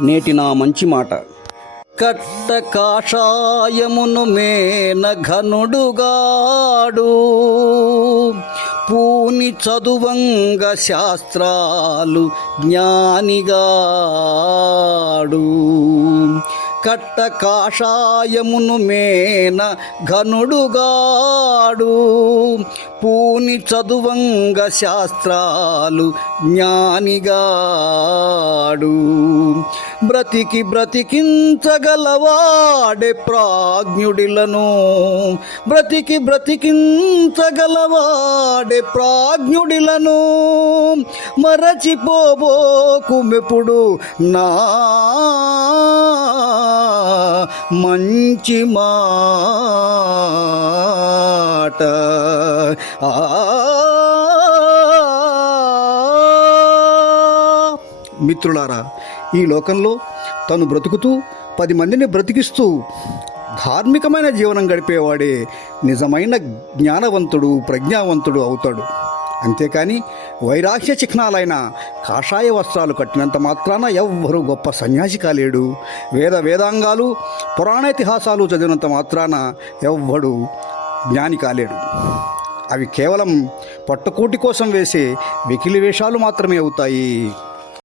నేటి నా మంచి మాట. కట్ట కాషాయమును మేన ఘనుడుగాడు. పూని చదువంగ శాస్త్రాలు జ్ఞానిగాడు. కట్ట కాషాయమును మేన ఘనుడుగాడు. పూని చదువంగ శాస్త్రాలు జ్ఞానిగాడు. బ్రతికి బ్రతికించగలవాడే ప్రాజ్ఞుడిలను. బ్రతికి బ్రతికించగలవాడే ప్రాజ్ఞుడిలను. మరచిపోబోకు మెప్పుడు నా మంచి మాట. ఆ మిత్రులారా ఈ లోకంలో తను బ్రతుకుతూ పది మందిని బ్రతికిస్తూ ధార్మికమైన జీవనం గడిపేవాడే నిజమైన జ్ఞానవంతుడు ప్రజ్ఞావంతుడు అవుతాడు. అంతేకాని వైరాగ్య చిహ్నాలైన కాషాయ వస్త్రాలు కట్టినంత మాత్రాన ఎవ్వరూ గొప్ప సన్యాసి కాలేడు వేద వేదాంగాలు పురాణేతిహాసాలు చదివినంత మాత్రాన ఎవ్వడు జ్ఞాని కాలేడు అవి కేవలం పట్టుకోటి కోసం వేసే వెకిలి వేషాలు మాత్రమే అవుతాయి.